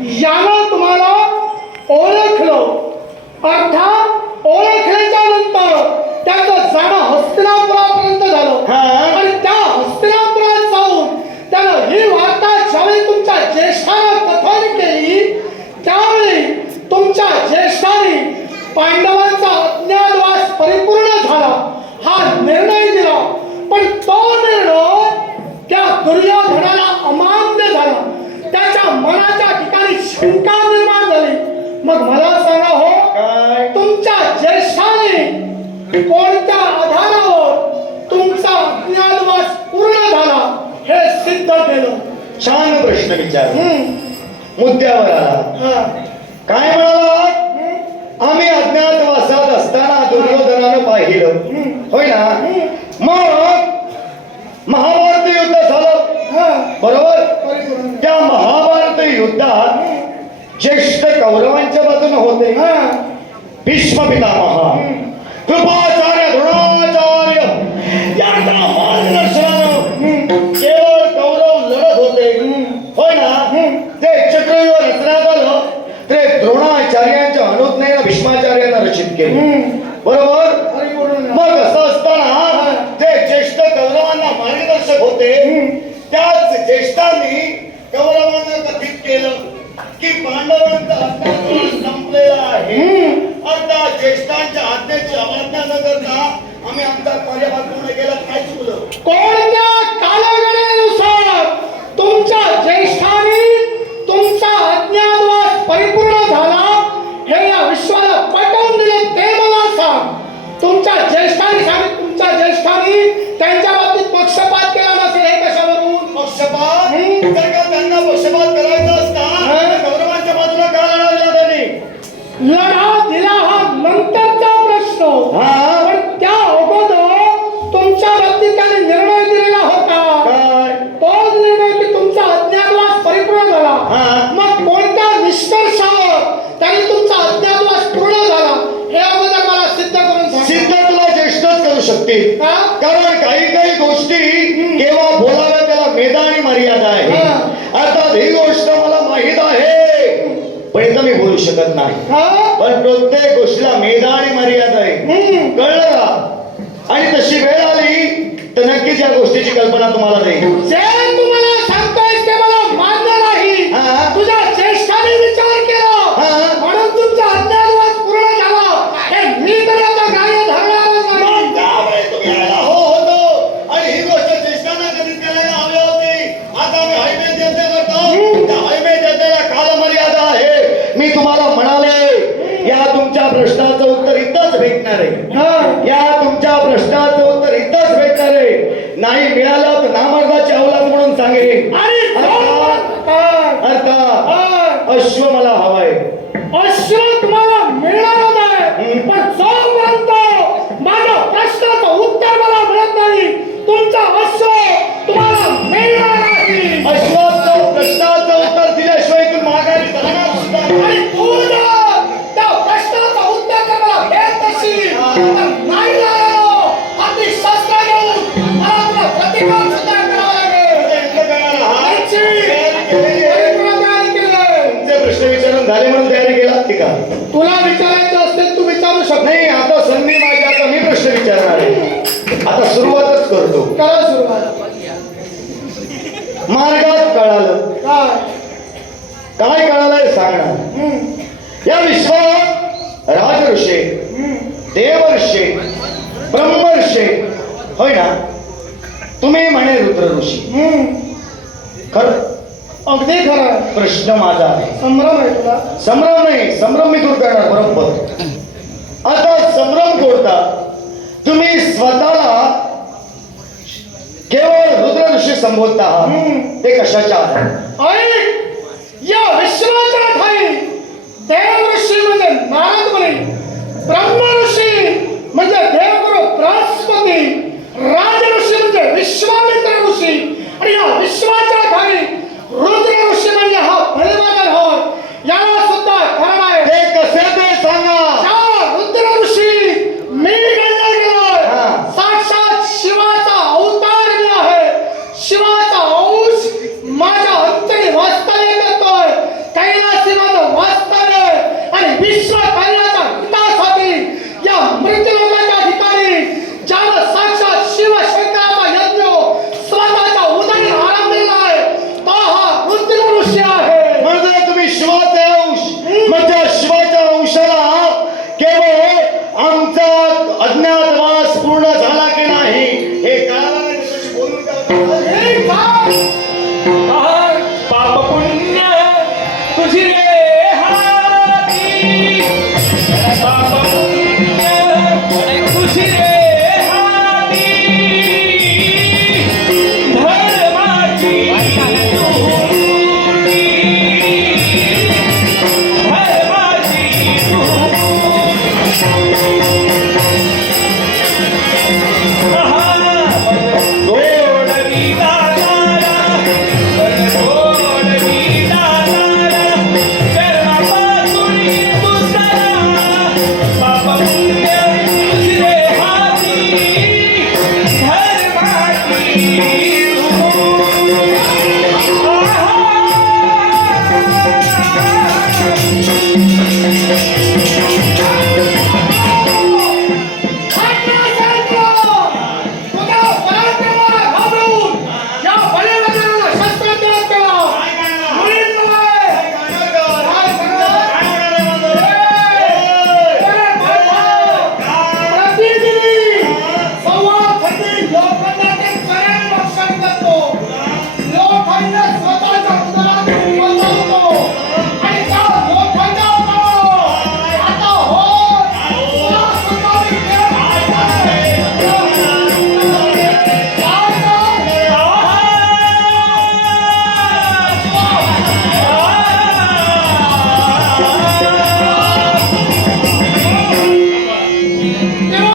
यानं तुम्हाला ओळखलं. अर्थात ओळखल्याच्या नंतर त्याचं जाणं हस्तिनापुरापर्यंत झालं. आणि त्या हस्तिनापुरात जाऊन त्यानं ही वार्ता ज्यावेळी तुमच्या ज्येष्ठांना कथन केली, त्यावेळी तुमच्या ज्येष्ठांनी पांडवांचा अज्ञातवास परिपूर्ण झाला हा निर्णय दिला. पण तो निर्णय त्या दुर्योधनाला अमान्य झाला. त्याच्या मनाच्या ठिकाणी शंका निर्माण झाली. मग मला सांगा हो, तुमच्या ज्येष्ठाने कोणत्या आधारावर तुमचा अज्ञातवास पूर्ण झाला हे सिद्ध केलं? छान प्रश्न विचार, मुद्द्यावर आला. काय म्हणाला? आम्ही अज्ञातवासात असताना दुर्योधनानं पाहिलं, होय ना? मग महाभारत युद्ध झालं, बरोबर? त्या महाभारत युद्धात ज्येष्ठ कौरवांच्या बाजूने होते भीष्म पितामह, कृपाचार्य, द्रोणाचार्य यांच्या मार्गदर्शनानं केवळ कौरव लढत होते, होय ना? ते चक्रव्यूह रचण्यात आलं ते द्रोणाचार्यांच्या अनुज्ञेनं भीष्माचार्यांना रचित केले, बरोबर? मग असं असताना जे ज्येष्ठ कौरवांना मार्गदर्शक होते त्याच ज्येष्ठांनी कौरवांना कथित केलं की पांडवांचा अज्ञातवास संपलेला आहे. आता ज्येष्ठांच्या आज्ञेची अवज्ञा न करता आम्ही आमचा कार्यभाग पूर्ण केला. काय चुकलं? कोणत्या कालगणनेनुसार तुमच्या ज्येष्ठांनी तुमचा अज्ञातवास परिपूर्ण झाला हे या विश्वाला पटवून दिले ते मला सांग. तुमच्या ज्येष्ठांनी सांगितलं, तुमच्या ज्येष्ठांनी त्यांच्या बाबतीत पक्षपात केला नसेल हे कशावरून? पक्षपात? जर का त्यांना पक्षपात करायचा असता कौरवांच्या बाजूला का लढा दिला त्यांनी? लढा दिला हा नंतरचा प्रश्न, पण त्या अगोदर तुमच्या बाबतीत त्याने निर्णय दिलेला होता. तोच निर्णय की तुमचा अज्ञातवास परिपूर्ण झाला. मग कोणत्या निष्कर्षावर त्याने तुमचा अज्ञातवास पूर्ण झाला हे अगोदर मला सिद्ध करून सांग. सिद्ध तुला ज्येष्ठच करू शकतील, कारण काही काही गोष्टी केव्हा बोलाव्या त्याला वेदा आणि मर्यादा आहे. अर्थात ही गोष्ट मला माहित आहे पण इथं मी बोलू शकत नाही. पण प्रत्येक गोष्टीला मेधा आणि मर्यादा आहे, कळलं का? आणि तशी वेळ आली तर नक्कीच या गोष्टीची कल्पना तुम्हाला देईल. जे तुम्हाला सांगतोय ते मला मान्य नाही. तुझ्या ज्येष्ठाने विचार केला म्हणून तुमचा अज्ञातवास पूर्ण झाला हे मी तर आता ग्राह्य धरणारच नाही. आणि ही गोष्ट ज्येष्ठांना कधीच करायला हवी होती. आता आम्ही हायवे देते करतो, त्या हायवे देतेला कालमर्यादा आहे. मी तुम्हाला म्हणाले या तुमच्या प्रश्नाचं उत्तर इथंच भेटणार आहे. या तुमच्या प्रश्नाचं उत्तर इथंच भेटणार आहे. नाही मिळालं तर नामर्दाची अवलाद म्हणून सांगेन. अर्थात अश्व मला हवाय. अश्व तुम्हाला मिळणार नाही, पण जोपर्यंत माझ्या प्रश्नाचं उत्तर मला मिळत नाही तुमचा अश्व तुम्हाला मिळणार नाही. अश्वाचं प्रश्नाचं उत्तर दिल्याशिवाय इथून माघारी जाणार सुद्धा नाही. आणि तू जर त्या प्रश्नाचं उत्तर जर मला देत नशील तर नाही लागलो आपली शस्त्र घेऊन मला तुला प्रतिकार सुद्धा करावा लागेल. तुमचे प्रश्न विचारून झाले म्हणून तयारी केला की का? तुला विचारायचं असते तू विचारू शकत नाही. आता संधी माझी, आता मी प्रश्न विचारणार आहे. आता सुरुवातच करतो. करा सुरुवात. मार्गात कळालं काय कळालंय सांगणार. या विश्वात राजऋषे, देवर्षे, ब्रह्मर्षे, होय ना? तुम्ही म्हणे रुद्र ऋषी. खरं? अगदी खरं. प्रश्न माझा आहे. संभ्रम आहे तुला? संभ्रम नाही, संभ्रम मी दूर करणार. बरोबर. आता संभ्रम कोणता? तुम्ही स्वतःला केवळ रुद्र ऋषी संबोधता आहात ते कशाच्या आधारे?